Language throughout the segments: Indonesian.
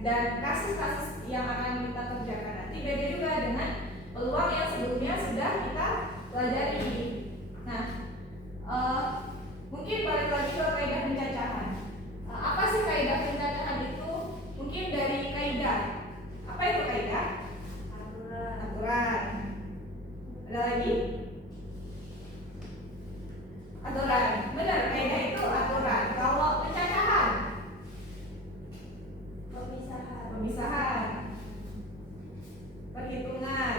Dan kasus-kasus yang akan kita kerjakan nanti beda juga dengan peluang yang sebelumnya sudah kita pelajari. Nah, mungkin balik lagi ke kaidah pencacahan. Apa sih kaidah pencacahan itu? Mungkin dari kaidah. Apa itu kaidah? Aturan. Ada lagi? Aturan. Benar, kaidah itu aturan. Kalau pencacahan? Pemisahan. Perhitungan.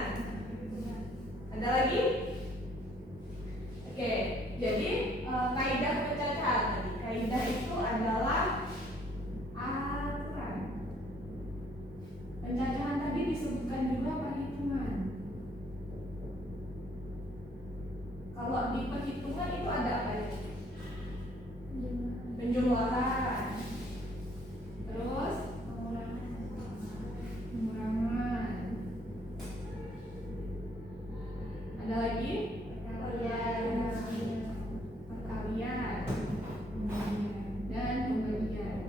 Ada lagi? Oke, jadi kaidah pencacahan tadi. Kaidah itu adalah aturan. Pencacahan tadi disebutkan juga perhitungan. Kalau di perhitungan itu ada apa ya? Penjumlahan. Terus pengurangan. Ada lagi? Perkalian. Dan pembagian.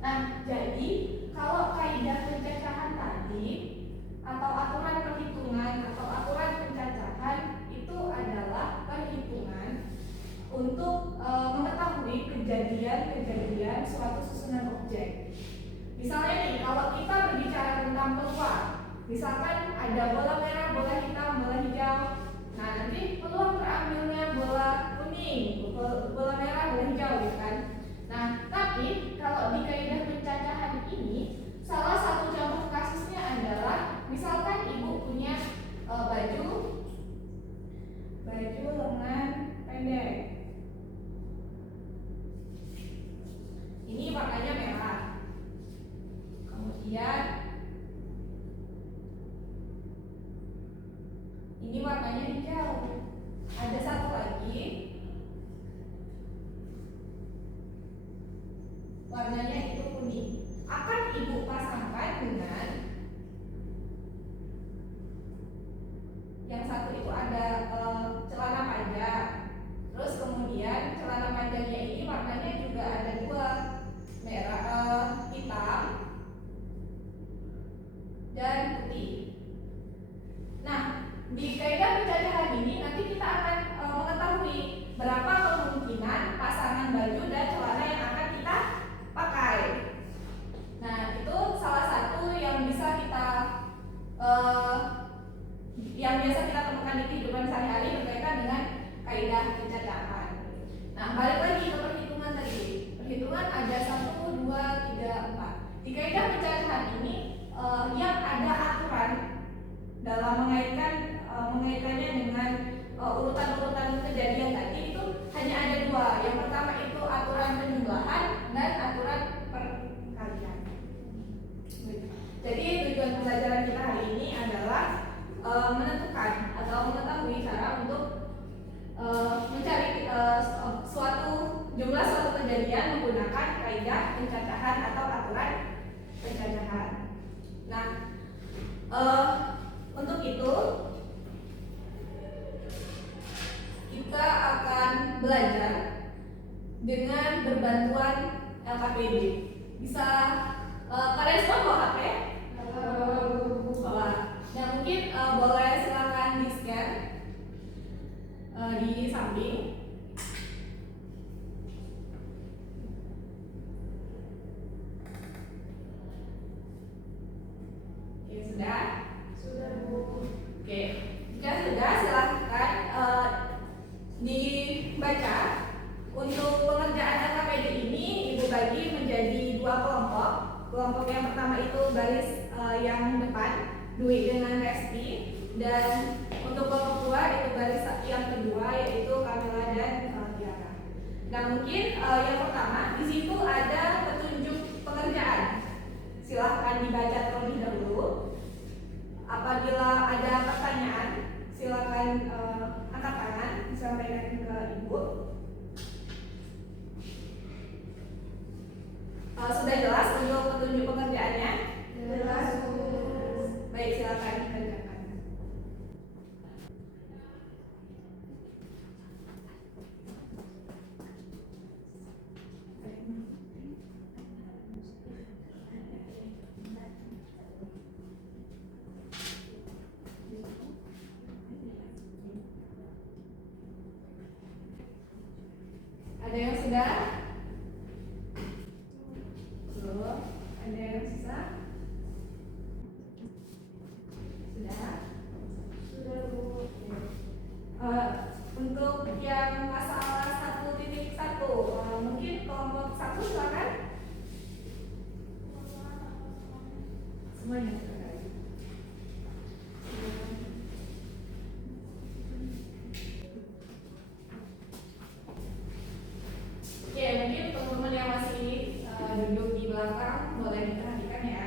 Nah, jadi kalau kaidah pencacahan tadi atau aturan perhitungan atau aturan pencacahan itu adalah perhitungan untuk mengetahui kejadian-kejadian suatu susunan objek. Misalnya nih, kalau kita berbicara tentang peluang, misalkan ada bola merah, bola hitam, bola hijau. Nah, nanti peluang terambilnya bola kuning, bola merah, bola hijau, gitu kan? Nah, tapi kalau di kaidah pencacahan ini, salah satu contoh kasusnya adalah misalkan ibu punya baju lengan pendek. Ini warnanya merah. Kemudian ini warnanya hijau. Ada satu lagi warnanya itu kuning. Akan ibu pasangkan dengan yang satu itu ada celana panjang. Terus kemudian celana panjangnya ini warnanya juga ada dua, merah, hitam dan putih. Nah, di kaidah pencacahan ini nanti kita akan mengetahui berapa kemungkinan pasangan baju dan celana yang akan kita pakai. Nah, itu salah satu yang bisa kita yang biasa kita temukan di kehidupan sehari-hari berkaitan dengan kaidah pencacahan. Nah, balik lagi ke perhitungan tadi. Perhitungan ada 1, 2, 3, 4. Di kaidah pencacahan ini yang ada aturan dalam mengaitkannya dengan urutan-urutan kejadian tadi itu hanya ada dua. Yang pertama itu aturan penjumlahan dan aturan perkalian. Jadi tujuan pembelajaran kita hari ini adalah menentukan atau mengetahui cara untuk mencari suatu kejadian menggunakan kaidah pencacahan atau aturan pencacahan. Nah, untuk itu kita akan belajar dengan berbantuan LKPD. Bisa kalian semua bawa HP? Bawa. Nah, mungkin boleh silakan di scan di samping. Oke, sudah? Sudah, Bu. Oke, jika sudah silakan dibaca. Untuk pengerjaan LKPD ini Ibu bagi menjadi dua kelompok. Kelompok yang pertama itu baris yang depan, Dwi dengan Resti, dan untuk kelompok kedua itu baris yang kedua yaitu Kamila dan Tiara. Nah, mungkin yang pertama di situ ada petunjuk pengerjaan. Silahkan dibaca terlebih dahulu. Apabila ada pertanyaan, silakan angkat tangan disampaikan ke Ibu. Sudah jelas untuk petunjuk pengerjaannya? Jelas. Baik, silakan dikerjakan. Ada yang sudah? Belum. Ada yang sisa? Sudah? Sudah, Bu. Untuk yang masalah 1.1, mungkin kelompok 1 silakan. Semuanya silakan. Oke, mungkin teman-teman yang masih duduk di belakang boleh diperhatikan ya.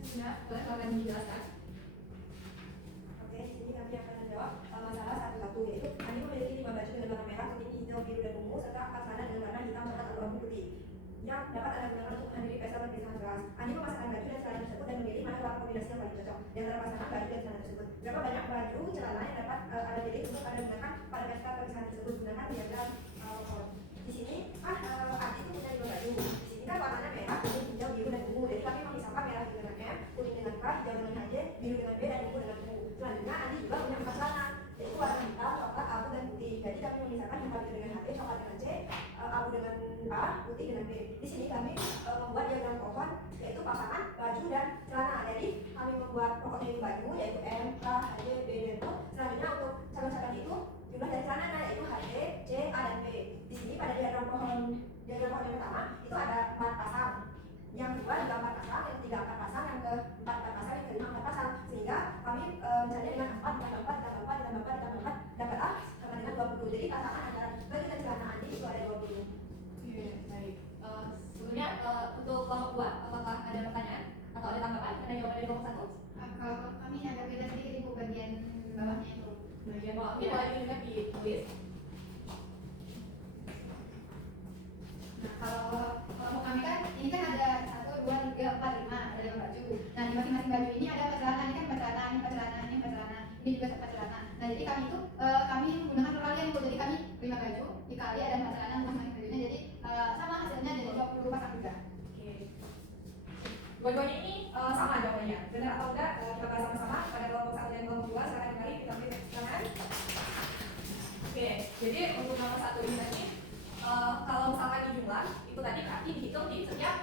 Sudah, boleh kalian dijelaskan? Oke, di sini kami akan menjawab masalah satu-satu, yaitu Ani memiliki 5 baju dengan warna merah, kuning, hijau, biru, dan ungu, serta 4 celana dengan warna hitam, coklat, atau abu putih yang dapat Anda gunakan untuk menghadiri pesta pernikahan kelas. Ani memasangkan baju dan celana tersebut dan memilih mana warna kombinasi yang paling cocok di antara pasangan baju dan celana tersebut. Berapa banyak baju celana yang dapat Anda pilih untuk Anda gunakan pada pesta pernikahan tersebut? Gunakan diagram di sini kan Ani itu punya 5 baju. Di sini kan warnanya merah, kuning, hijau, biru, dan ungu. Jadi kami memisahkan merah dengan M, kuning dengan K, hijau dengan HJ, biru dengan B, dan ungu dengan U. Selanjutnya Andi juga punya 4 celana, yaitu warna hitam, coklat, abu, dan putih. Jadi kami memisahkan hitam itu dengan H, coklat dengan C, abu dengan A, putih dengan B. Di sini kami membuat diagram pohon, yaitu pasangan baju dan celana. Jadi kami membuat pokoknya itu baju, yaitu M, K, H, J, B, dan O. Selanjutnya untuk cabang-cabang itu jumlah dari celananya, yaitu H, J, C, A, dan B. Di sini pada diagram pohon yang pertama itu ada 4 pasang. Yang kedua juga 4 pasang, yang ketiga 4 pasang, yang keempat 4 pasang, yang kelima 4 pasang. Sehingga kami mencarinya dengan 4 ditambah 4 ditambah 4 ditambah 4 ditambah 4 dapat A sama dengan 20. Jadi pasangan antara baju dan celana Andi itu ada 20. Oke, baik. Sebelumnya untuk kelompok 2, apakah ada pertanyaan atau ada tanggapan? Ada jawaban dari kelompok 1? Kalau kami agak beda sedikit ibu bagian bawahnya itu. Bagian bawah, ini boleh dilihat di tulis. Nah kalau kelompok kami kan ini kan ada 1, 2, 3, 4, 5 ada 5 baju. Nah di masing-masing baju ini ada celana, ini kan celana, ini celana, ini celana, ini juga celana. Nah jadi kami itu kami menggunakan perkalian ibu. Jadi kami 5 baju dikali ada 4 celana masing-masing bajunya. Jadi sama hasilnya jadi 20 pasang juga. Oke. Dua-duanya ini sama jawabannya. Benar atau enggak? Kita bahas sama-sama pada kelompok 1 dan kelompok 2. Silakan kembali kita beri tepuk tangan. Oke, jadi untuk nomor 1 ini tadi kalau misalkan di jumlah itu tadi berarti dihitung di setiap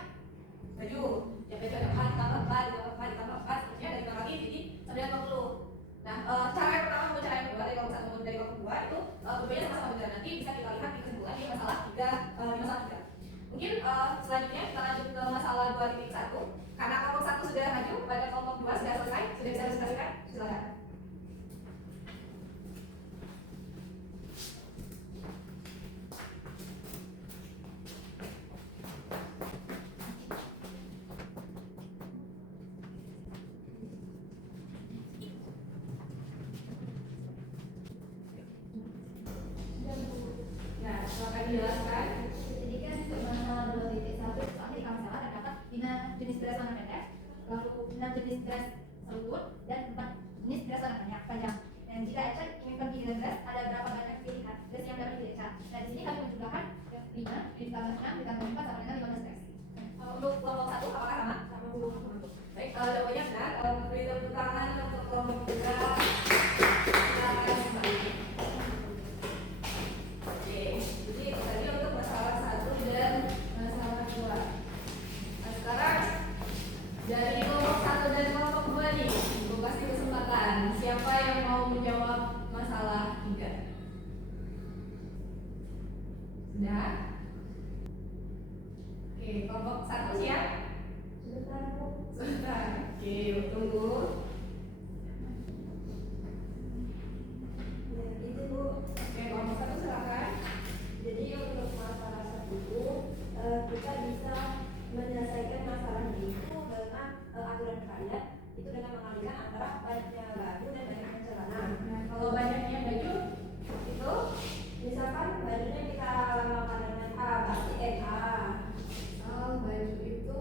baju. Ya baju ada 4 ditambah 4 ditambah 4 ditambah 4 seterusnya dari 5 kali jadi sampai 20. Nah, cara yang pertama maupun cara yang kedua dari kelompok 1 maupun dari kelompok 2 itu berbeda sama-sama benar. Nanti bisa kita lihat di kesimpulan di masalah 3 di masalah 3. Mungkin selanjutnya kita lanjut ke masalah 2.1. Karena kelompok 1 sudah maju, pada kelompok 2 sudah selesai, sudah bisa diselesaikan. Silakan. Nah, silakan dijelaskan. Jadi kan masalah 2.1 itu akhirnya kami salah terdapat 5 jenis dress warna pendek, lalu 6 jenis dress seruput, dan 4 jenis dress warna panjang. Dan jika Eca ingin pergi dengan dress, ada berapa banyak pilihan dress yang dapat dipilih Eca. Dan di sini kami menjumlahkan 5 ditambah 6 ditambah 4 sama dengan 15 dress. Untuk kelompok 1 apakah sama? Sama Bu. Baik, jawabannya benar. Beri tepuk tangan untuk kelompok 2. Silakan kembali. Oke, jadi itu tadi untuk masalah 1 dan masalah 2. Nah, sekarang dari kelompok 1 dan kelompok 2 nih, Ibu kasih kesempatan. Siapa yang mau menjawab masalah 3? Sudah? Oke, kelompok 1 siap? Sebentar, Bu. Sebentar. Oke, tunggu. Ya, itu Bu. Oke, kelompok 1 silakan. Jadi untuk masalah itu kita bisa menyelesaikan masalahnya itu dengan aturan kalian itu dengan mengalihkan antara banyaknya baju dan banyaknya celana. Nah, kalau banyaknya baju itu Misalkan bajunya kita lambangkan dengan A, berarti NA. baju itu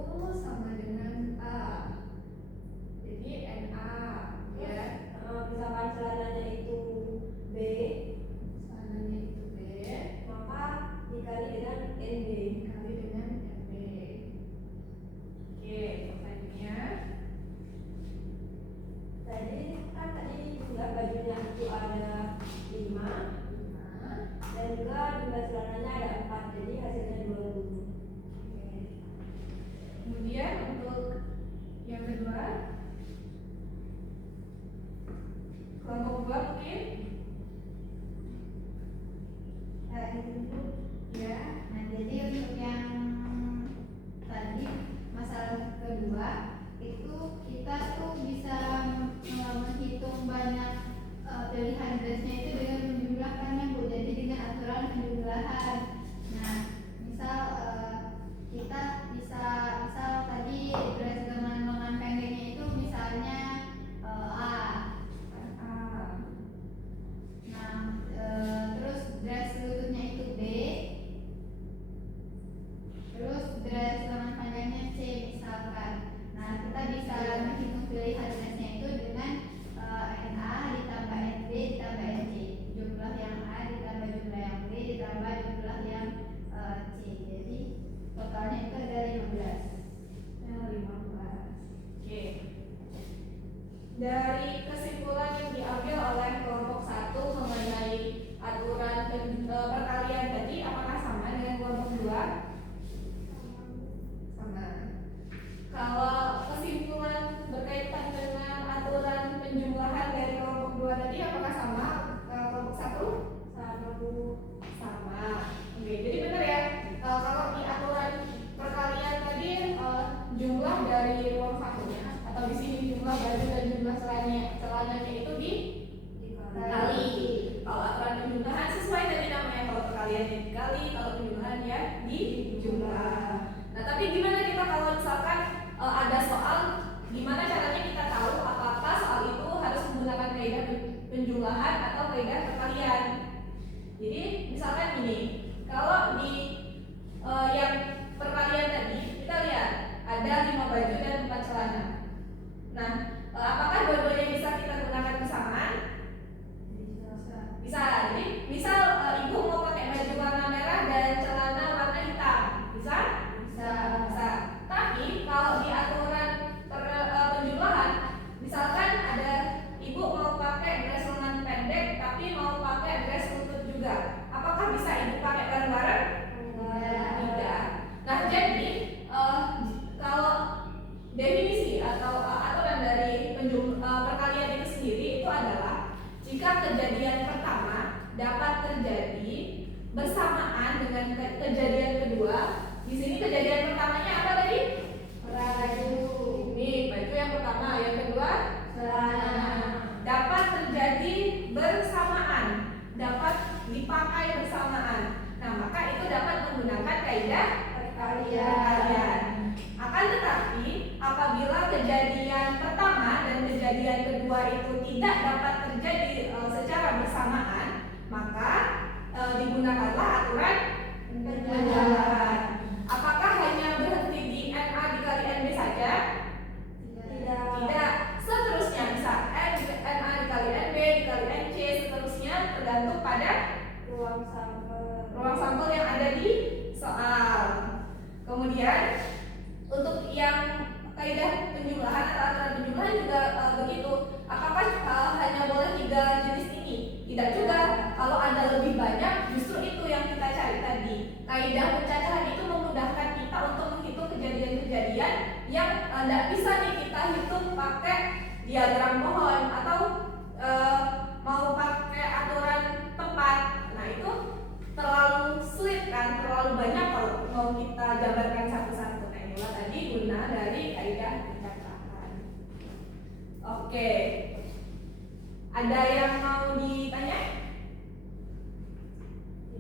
juga jumlah celananya ada 4, jadi hasilnya 20. Kemudian untuk yang kedua, kelompok 2 mungkin ya. Nah, jadi untuk yang tadi masalah kedua itu kita tuh bisa menghitung banyak pilihan dressnya itu dengan menjumlahkannya, Bu. Jadi dengan aturan penjumlahan. Nah, misal kita bisa misal tadi dress dengan lengan pendeknya itu misalnya A. Nah, terus dress lututnya itu B. Terus dress lengan panjangnya C misalkan. Nah, kita bisa menghitung pilihan dressnya itu dengan NA ditambah NB ditambah NC. Jumlah yang A ditambah jumlah yang B ditambah jumlah yang C. Jadi totalnya itu ada 15. Oke. Dari kesimpulan yang diambil oleh kelompok 1 mengenai aturan perkalian tadi, apakah sama dengan kelompok 2? Sama. Kalau kesimpulan berkaitan dengan aturan penjumlahan dari kelompok 2 tadi, apakah sama kelompok 1? Sama, Bu. Sama. Oke, jadi benar ya. Kalau di aturan perkalian tadi jumlah dari ruang sakunya atau di sini jumlah baju dan jumlah celananya itu dikali. Kalau aturan penjumlahan sesuai tadi namanya, kalau perkaliannya dikali, kalau penjumlahan ya dijumlah. Nah, tapi gimana kita kalau misalkan ada soal, gimana caranya kita tahu apakah soal itu harus menggunakan kaidah penjumlahan atau kaidah perkalian? Jadi misalkan gini, kalau di yang perkalian tadi kita lihat ada 5 baju dan 4 celana. Nah, apakah dua-duanya bisa kita gunakan bersamaan? Bisa. Jadi misal ibu mau pakai baju warna merah dan celana warna hitam, bisa? Bisa. Tapi kalau di aturan penjumlahan, misalkan ada ibu mau pakai dress lengan pendek tapi mau pakai dress lutut juga, apakah bisa ibu pakai bareng-bareng? Tidak. Nah, jadi kalau definisi atau aturan dari perkalian itu sendiri itu adalah jika kejadian pertama dapat terjadi bersamaan dengan kejadian kedua. Di sini kejadian pertamanya apa tadi? Baju. Ini baju yang pertama, yang kedua celana. Dapat terjadi bersamaan, dapat dipakai bersamaan. Nah, maka itu dapat menggunakan kaidah perkalian. Akan tetapi apabila kejadian pertama dan kejadian kedua itu tidak dapat terjadi secara bersamaan, maka digunakanlah aturan penjumlahan. Apakah hanya berhenti di NA dikali NB saja? Tidak. Seterusnya bisa NA dikali NB dikali NC, seterusnya tergantung pada ruang sampel yang ada di soal. Kemudian untuk yang kaidah penjumlahan atau aturan penjumlahan juga begitu. Apakah hanya boleh 3 jenis ini? Tidak juga. Kalau ada lebih banyak, justru itu yang kita cari tadi. Kaidah pencacahan itu memudahkan kita untuk menghitung kejadian-kejadian yang tidak bisa nih kita hitung pakai diagram pohon atau mau pakai aturan tempat. Nah, itu terlalu sulit kan, terlalu banyak kalau mau kita jabarkan satu-satu. Nah, inilah tadi guna dari kaidah pencacahan. Oke. Ada yang mau ditanya?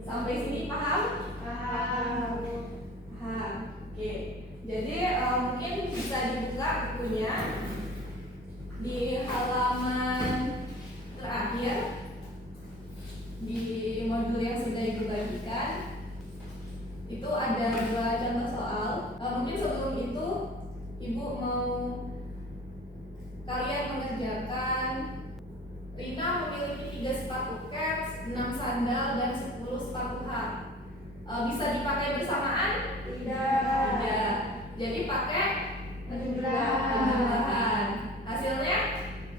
Sampai sini paham? Paham. Oke. Jadi mungkin bisa dibuka bukunya di halaman terakhir di modul yang sudah ibu bagikan. Itu ada 2 contoh soal. Mungkin sebelum itu ibu mau kalian mengerjakan Rina memiliki 3 sepatu kets, 6 sandal, dan 10 sepatu hak. Bisa dipakai bersamaan? Tidak. Jadi pakai penjumlahan. Hasilnya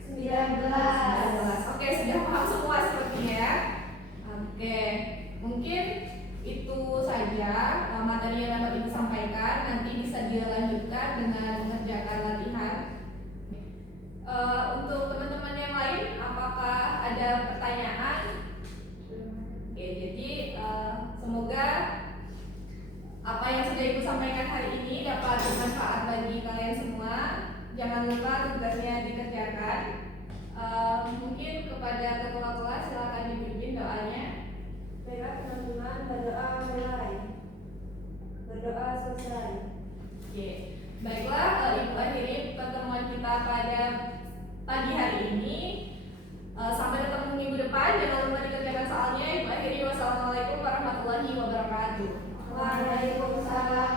19. Oke, sudah paham semua sepertinya ya. Oke. mungkin itu saja materi yang dapat Ibu sampaikan. Nanti bisa dilanjutkan dengan mengerjakan latihan. Untuk teman-teman yang lain, apakah ada pertanyaan? Oke, jadi semoga apa yang sudah Ibu sampaikan hari ini dapat bermanfaat bagi kalian semua. Jangan lupa tugasnya dikerjakan. Mungkin kepada ketua kelas silakan dipimpin doanya. Baiklah teman-teman, berdoa mulai. Berdoa selesai. Oke, baiklah Ibu akhiri pertemuan kita pada pagi hari ini. Sampai ketemu minggu depan. Jangan lupa dikerjakan soalnya. Ibu akhiri, wassalamualaikum warahmatullahi wabarakatuh. Waalaikumsalam